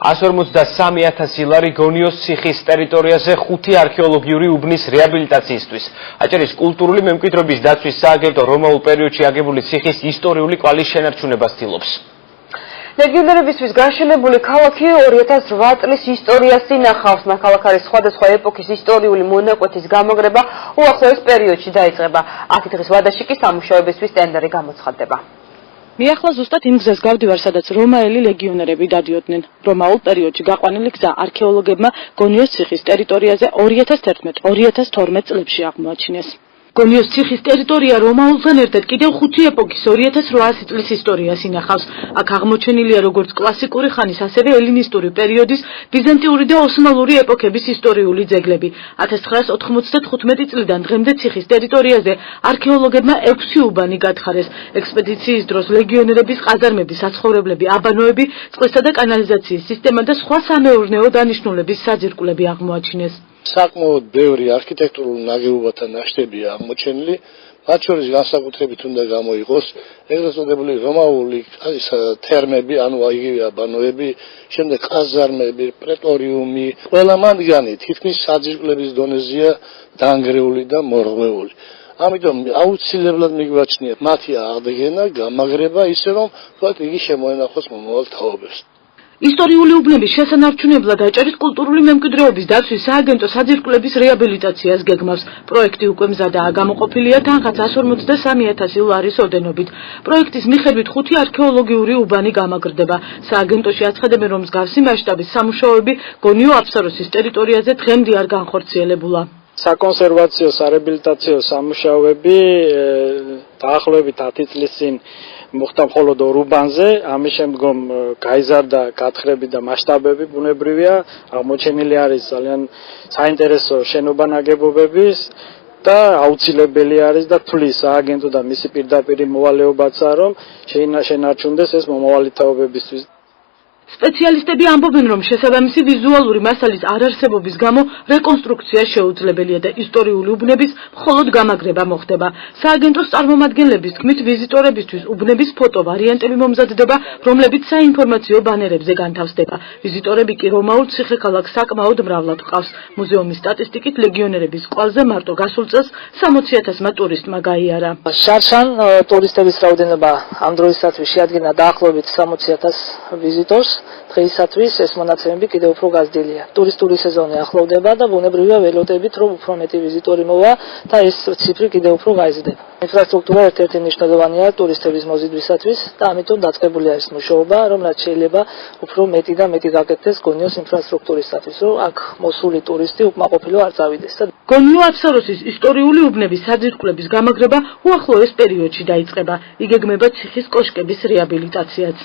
153,000 ლარი გონიოს ციხის ტერიტორიაზე 5 არქეოლოგიური უბნის რეაბილიტაციისთვის. აჭარის კულტურული მემკვიდრეობის დაცვის სააგენტო რომაულ პერიოდში აგებული ციხის ისტორიული კვალის შენარჩუნებას ცდილობს. ლეგიონერებისთვის გაშენებული ქალაქი 2008 წლის ისტორიას ინახავს. ქალაქ არის სხვადასხვა ეპოქის ისტორიული მონაკვეთის გამაგრება უახლოეს პერიოდში დაიწყება. აქ დღის ვადაში კი სამუშაოებისთვის ტენდერი გამოცხადდება. მიახლა ზუსტად იმ გზას გავდივარ, სადაც რომაელი ლეგიონერები დადიოდნენ. რომაულ პერიოდში გაყვანილი გზა არქეოლოგებმა გონიოს ციხის ტერიტორიაზე 2011-2012 წლებში აღმოაჩინეს. გონიოს ციხის ტერიტორია რომაულთან ერთად კიდევ 5 ეპოქის 2800 წლის ისტორიას ინახავს. აქ აღმოჩენილია როგორც კლასიკური ხანის, ასევე ელინისტური პერიოდის, ბიზანტიური და ოსმალური ეპოქების ისტორიული ძეგლები. 1995 წლიდან დღემდე ციხის ტერიტორიაზე არქეოლოგებმა 6 უბანი გათხარეს. ექსპედიციის დროს ლეგიონერების ყაზარმები, საცხოვრებლები, აბანოები, წყლისა და კანალიზაციის სისტემა და სხვა სამეურნეო დანიშნულების საძირკვლები აღმოაჩინეს. საკმაოდ ბევრი არქიტექტურული ნაგებობათა ნაშთებია აღმოჩენილი, მათ შორის განსაკუთრებით უნდა გამოიყოს ეგრეთ წოდებული რომაული თერმები, ანუ იგივე აბანოები, შემდეგ ყაზარმები, პრეტორიუმი, ყველა მათგანი თითქმის საძირკვლების დონეზეა დანგრეული და მორღვეული. ამიტომ აუცილებლად მიგვაჩნია მათი აღდგენა, გამაგრება, ისე რომ იგი შემოენახოს მომავალ თაობებს. ისტორიული უბნების შესანარჩუნებლად აჭარის კულტურული მემკვიდრეობის დაცვის სააგენტო საძირკვლების რეაბილიტაციას გეგმავს. პროექტი უკვე მზადაა, გამოყოფილია თანხაც 153,000 ლარის ოდენობით. პროექტის მიხედვით 5 არქეოლოგიური უბანი გამაგრდება. სააგენტოში აცხადებენ, რომ მსგავსი მასშტაბის სამუშაოები გონიო აფსაროსის ტერიტორიაზე დღემდე არ განხორციელებულა. საკონსერვაციო, სარეაბილიტაციო სამუშაოები დაახლოებით 10 წლის წინ მოხდა მხოლოდ 2 უბანზე, ამის შემდგომ გაიზარდა გათხრები და მასშტაბები ბუნებრივია, აღმოჩენილი არის ძალიან საინტერესო შენობა ნაგებობები და აუცილებელი არის და თulis სააგენტო და მისი პირდაპირ მოვალეობაცაა, რომ შენარჩუნდეს ეს მომავალი თაობებისთვის. სპეციალისტები ამბობენ, რომ შესაბამისი ვიზუალური მასალის არარსებობის გამო რეკონსტრუქცია შეუძლებელია და ისტორიული უბნების მხოლოდ გამაგრება მოხდება. სააგენტოს წარმომადგენლების თქმით, ვიზიტორებისთვის უბნების ფოტო ვარიანტები მომზადდება, რომლებიც საინფორმაციო ბანერებზე განთავსდება. ვიზიტორები კი რომაულ ციხე-ქალაქს საკმაოდ მრავლად ჰყავს. მუზეუმის სტატისტიკით ლეგიონერების კვალზე მარტო გასულ წელს 60,000-მა ტურისტმა გაიარა. შარშან ტურისტების რაოდენობა ამ დროისათვის შეადგენდა დაახლოებით 60,000 ვიზიტორს. დღეისათვის ეს მონაცემები კიდევ უფრო გაზრდილია. ტურისტული სეზონი ახლოვდება და ბუნებრივია ველოდებით, რომ უფრო მეტი ვიზიტორი მოვა და ეს ციფრი კიდევ უფრო გაიზრდება. ინფრასტრუქტურა ერთ-ერთი მნიშვნელოვანია ტურისტების მოზიდვისათვის და ამიტომ დაწყებული არის მუშაობა, რომლაც შეიძლება უფრო მეტი და მეტი გაკეთდეს გონიოს ინფრასტრუქტურისათვის, რომ აქ მოსული ტურისტი უკმაყოფილო არ წავიდეს. გონიო აფსაროსის ისტორიული უბნების საძირკვლების გამაგრება უახლოეს პერიოდში დაიწყება. იგეგმება ციხის კოშკების რეაბილიტაციაც.